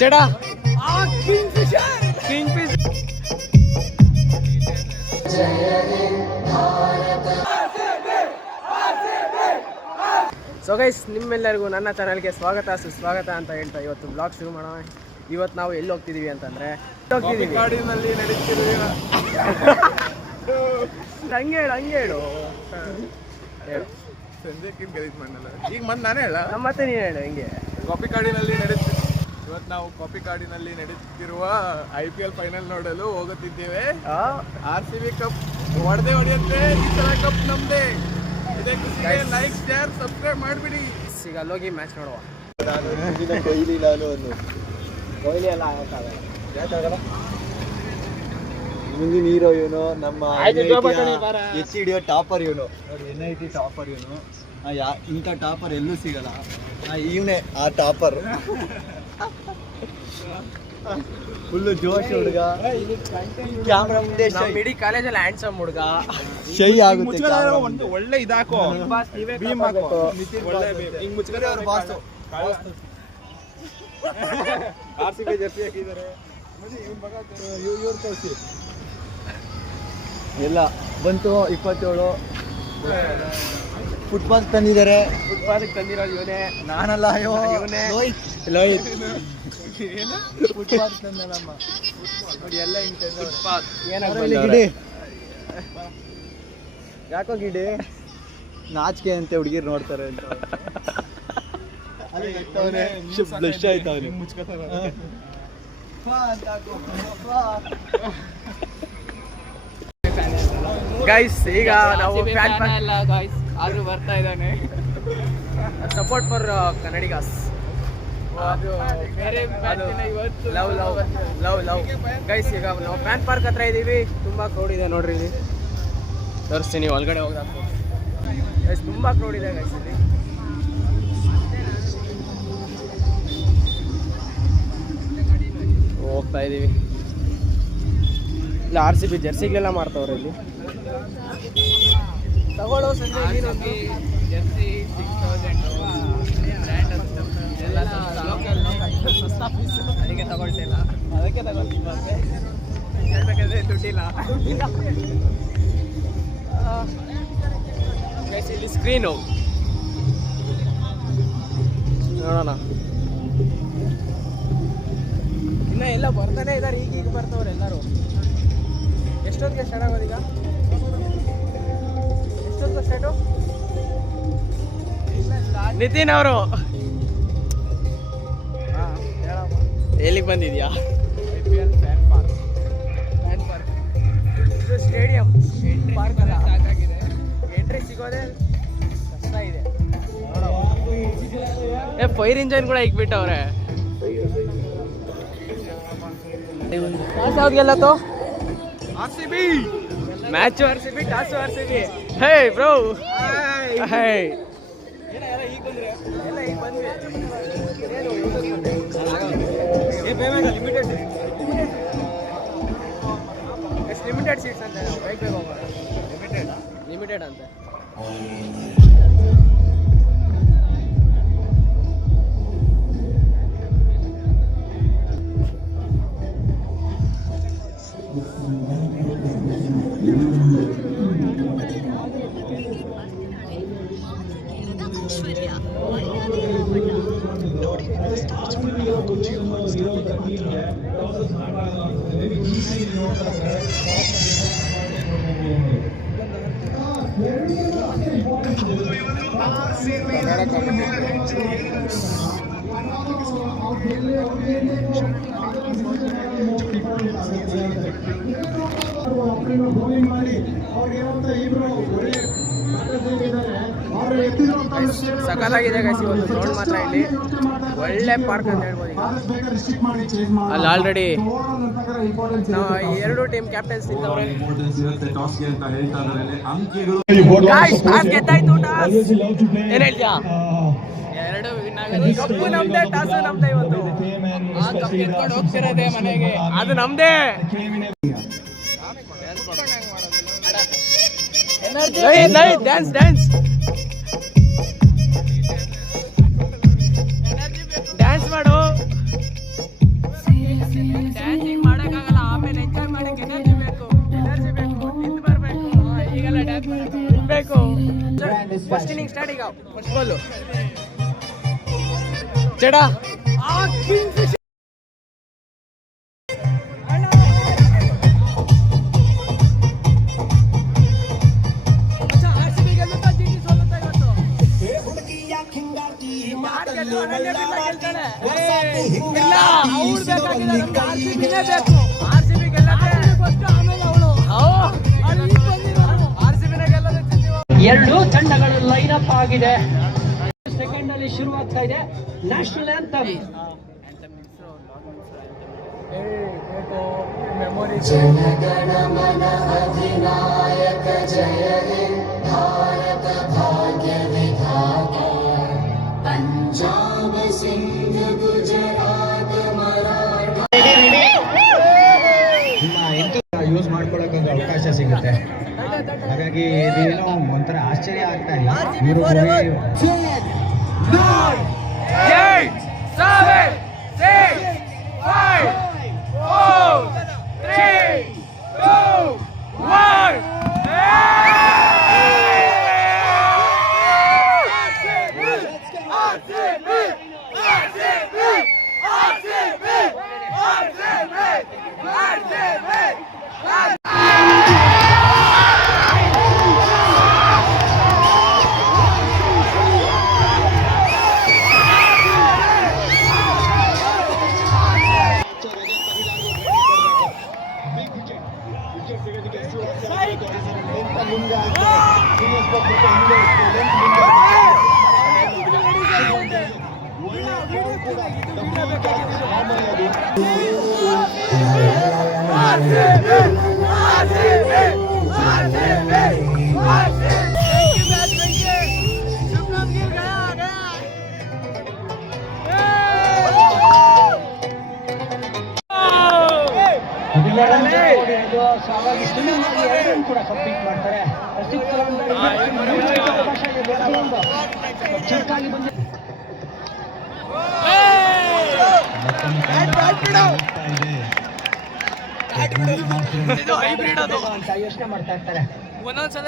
ಚಡಾ king fish. So guys, ನಿಮ್ಮೆಲ್ಲರಿಗೂ ನನ್ನ ಚಾನಲ್ಗೆ ಸ್ವಾಗತ ಸುಸ್ವಾಗತ ಅಂತ ಹೇಳ್ತಾ ಇವತ್ತು ಬ್ಲಾಗ್ ಶುರು ಮಾಡೋಣ. ಇವತ್ತು ನಾವು ಎಲ್ಲಿ ಹೋಗ್ತಿದೀವಿ ಅಂತಂದ್ರೆ ಕಾಡಿನಲ್ಲಿ ನಡೀತಿದ್ದೀವಿ. ಹಂಗೆ ಹೇಳು ಸಂಜೆಕ್ಕಿಂತ ಗಲೀಜ್ ಮಾಡಲ್ಲ. ಈಗ ನಾನೇ ಹೇಳ ಮತ್ತೆ ನೀನು ಹೇಳು. ಹಿಂಗೆ ಕಾಫಿ ಕಾಡಿನಲ್ಲಿ ಇವತ್ತು ನಾವು ಕಾಫಿ ಕಾಡಿನಲ್ಲಿ ನಡೀತಿರುವ IPL ಫೈನಲ್ ನೋಡಲು ಹೋಗುತ್ತಿದ್ದೇವೆ. RCB ಕಪ್ ಹೊಡೆಯುತ್ತೆ. ಈ ಸಲ ಕಪ್ ನಮ್ದೇ. ಲೈಕ್ ಶೇರ್ ಸಬ್ಸ್ಕ್ರೈಬ್ ಮಾಡಿಬಿಡಿ. ಈಗ ಅಲ್ಲೋಗಿ ಮ್ಯಾಚ್ ನೋಡುವ. ಕೊಹ್ಲಿ ಎಲ್ಲ ಯಾಕಾಗಲ್ಲ. ಮುಂದಿನ ಹೀರೋ ಇವನು, ನಮ್ಮ HCD ಟಾಪರ್ ಇವನು. NIT ಟಾಪರ್ ಇವನು. ಇಂಥ ಟಾಪರ್ ಎಲ್ಲೂ ಸಿಗಲ್ಲ. ಇವನೇ ಆ ಟಾಪರ್. ಫುಲ್ಲು ಜೋಶ್ ಹುಡುಗ. ಕ್ಯಾಮ್ರಾ ಮುಂದೆ ಇಡೀ ಕಾಲೇಜಲ್ಲಿ ಹ್ಯಾಂಡ್ಸಮ್ ಹುಡುಗ. ಶೈ ಆಗುತ್ತೆ. ಒಳ್ಳೆ ಇದಾಕೋ ಭೀಮ್ ಹಾಕೋ. ಒಳ್ಳೆ ಹಿಂಗ್ ಮುಚ್ಕರೆ ಅವ್ರ ಬಾಸ್ RCB ಜರ್ಸಿ ಹಾಕಿದ್ದಾರೆ. ಇವ್ರು ಕಳಿಸಿ ಎಲ್ಲ ಬಂತು. 27 ಫುಟ್ಬಾಲ್ ತಂದಿದ್ದಾರೆ. ಫುಟ್ಬಾಲ್ಗೆ ತಂದಿರೋದು ಇವನೇ. ನಾನಲ್ಲ, ಇವನೇ. ಲೋಹಿತ್ ಫುಟ್ಬಾಲ್ ತಂದಲ್ಲಮ್ಮ. ನೋಡಿ ಎಲ್ಲ ಫುಟ್ಬಾಲ್ ಗಿಡಿ. ಯಾಕೋ ಗಿಡಿ ನಾಚಿಕೆ ಅಂತೆ ಹುಡುಗಿರು ನೋಡ್ತಾರೆ ಅಂತ. ಬ್ಲಶ್ ಆಯ್ತು ಅವನು. ಗೈಸ್, ಈಗ ನಾವು ಆದ್ರೂ ಬರ್ತಾ ಇದ್ದಾನೆ. Support for Kannadigas. Love guys, ಈಗ ನಾವು ಫ್ಯಾನ್ ಪಾರ್ಕ್ ಹತ್ರ ಇದ್ದೀವಿ. ತುಂಬಾ ಕ್ರೌಡ್ ಇದೆ ನೋಡ್ರಿ. ಇಲ್ಲಿ ತೋರಿಸ್ತೀನಿ, ಒಳಗಡೆ ಹೋಗ್ದಾಕು. ಗೈಸ್ ತುಂಬಾ ಕ್ರೌಡ್ ಇದೆ ಗೈಸ್. ಇಲ್ಲಿ ಹೋಗ್ತಾ ಇದೀವಿ. ಇಲ್ಲ RCB ಜರ್ಸಿಗಳೆಲ್ಲ ಮಾಡ್ತಾವ್ರೆ ಇಲ್ಲಿ. ತಗೊಳ್ಳೋ ಸಂಜೆ ಜರ್ಸಿ 6000 ಅದಕ್ಕೆ ತಗೊಳ್ತಿಲ್ಲ. ಅದಕ್ಕೆ ತಗೊಳ್ತೀವಿ. ಹೇಳ್ಬೇಕಾದ್ರೆ ದುಡ್ಡಿಲ್ಲ. ಇಲ್ಲಿ ಸ್ಕ್ರೀನು ನೋಡೋಣ. ಇನ್ನು ಎಲ್ಲ ಬರ್ತಾನೆ ಇದ್ದಾರೆ. ಈಗ ಬರ್ತವ್ರೆ ಎಲ್ಲರೂ. ಎಷ್ಟೊತ್ತಿಗೆ ಸ್ಟಾರ್ಟ್ ಆಗೋದೀಗ? ಎಷ್ಟೊತ್ತಿಗೆ ಸ್ಟಾರ್ಟು? ನಿತಿನ್ ಅವರು ಎಲ್ಲಿಗೆ ಬಂದಿದ್ಯಾ? IPL fan park. ಇದು ಸ್ಟೇಡಿಯಂ ಪಾರ್ಕ್ ಅಲ್ಲ. ಸಾಕಾಗಿದೆ. ಎಂಟ್ರಿ ಸಿಗೋದೇ ಕಷ್ಟ ಇದೆ. ಫೈರ್ ಇಂಜನ್ ಕೂಡ ಇಕ್ಬಿಟ್ಟವ್ರೆ. ಯಾವ್ದು ಗೆಲ್ಲತ್ತೋ? RCB match RCB, toss RCB. Hey bro, hey limited seats ಅಂತ. ಬೇಗ ಹೋಗೋಣ. ಲಿಮಿಟೆಡ್ ಅಂತ. ಸಕಲಾಗಿದೆ ಗೈಸ್. ಇವತ್ತು ಗ್ರೌಂಡ್ ಮಾತ್ರ ಇಲ್ಲಿ ಒಳ್ಳೆ ಪಾರ್ಕ್ ಅಂತ ಹೇಳ್ಬೋದು. ಈಗ ಅಲ್ಲಿ ಆಲ್ರೆಡಿ ಎರಡು ಟೀಮ್ ಕ್ಯಾಪ್ಟನ್ಸ್ ನಿಂತವ್ರೆ. ಗೆದ್ದಾಯ್ತು. ಏನ್ ಹೇಳ್ತೀಯಾ? ಎರಡು ವಿನ್ ಆಗೋದು. ಕಪ್ಪು ನಮ್ದೇ, ಟಾಸು ನಮ್ದೇ. ಇವತ್ತು ಆ ಕಪ್ ಎತ್ಕೊಂಡು ಹೋಗ್ತಿರೋದೇ ಮನೆಗೆ. ಅದು ನಮ್ದೇ. ಡ್ಯಾನ್ಸ್ ಡ್ಯಾನ್ಸ್ ಡ್ಯಾನ್ಸ್ ಮಾಡು. ಫಸ್ಟ್ ಇನ್ನಿಂಗ್ ಸ್ಟಾರ್ಟ್ ಈಗ ಫಸ್ಟ್ ಬಾಲ್ ಚಡಾ ಎರಡು ತಂಡಗಳು ಲೈನ್ ಅಪ್ ಆಗಿದೆ. ಸೆಕೆಂಡ್ ಅಲ್ಲಿ ಶುರುವಾಗ್ತಾ ಇದೆ ನ್ಯಾಷನಲ್ ಆಂಥಮ್. ಜನಗಣ ಮನ ಅಧಿನಾಯಕ ಜಯ ಹೇ ಭಾರತ ಭಾಗ್ಯ ವಿಧಾತ ಪಂಜಾಬ ಸಿಂಧ ಗುಜರಾತ್ ಮರಾಠ ಯೂಸ್ ಮಾಡ್ಕೊಳ್ಳೋಕ್ಕೊಂದು ಅವಕಾಶ ಸಿಗುತ್ತೆ. ಹಾಗಾಗಿ ಇದೇನೋ ಒಂಥರ ಆಶ್ಚರ್ಯ ಆಗ್ತಾ ಇಲ್ಲ. ಇವರು 12 ಸಾಲಾಗಿ ಎರಡನ್ನು ಕೂಡ ಕಂಪ್ಲೀಟ್ ಮಾಡ್ತಾರೆ. ಅಂತ ಯೋಚನೆ ಮಾಡ್ತಾ ಇರ್ತಾರೆ. ಒಂದೊಂದ್ಸಲ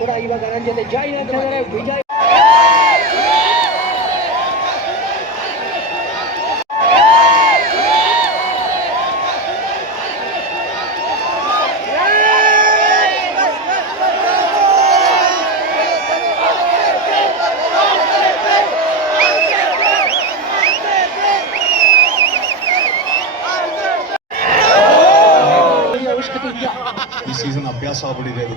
ಕೂಡ ಇವಾಗ ನನ್ನ ಜೊತೆ ಜಾಯಿನ್ ಆಗ್ತಿದ್ದಾರೆ. ವಿಜಯ್ ಈ ಸೀಸನ್ ಅಭ್ಯಾಸ ಆಗ್ಬಿಟ್ಟಿದೆ ಅದು.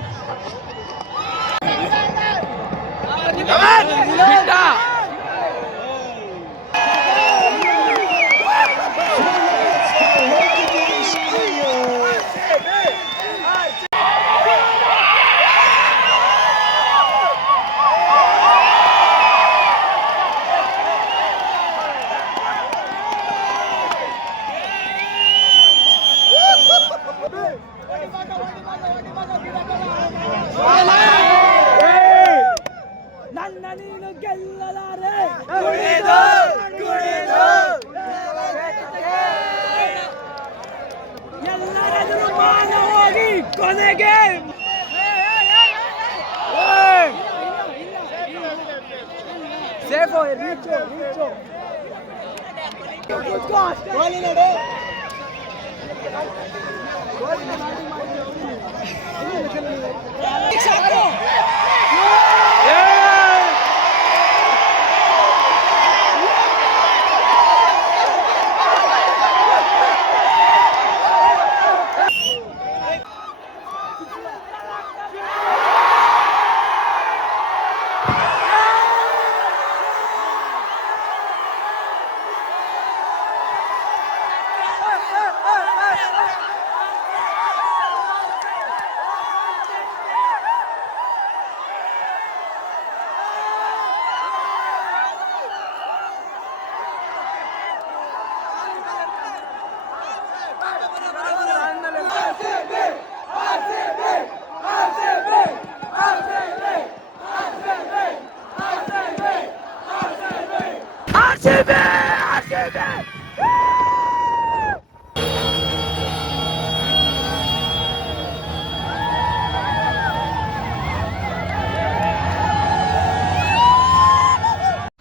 ಕೊನೆಗೆ ಸೇಫ್ ರೀಚು ಸಾಕು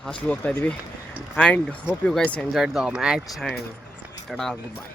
ಹಾಸ್ಟೆಲ್ ಹೋಗ್ತಾ ಇದೀವಿ and hope you guys enjoyed the match and ಟಡಾ ಗುಡ್ ಬೈ.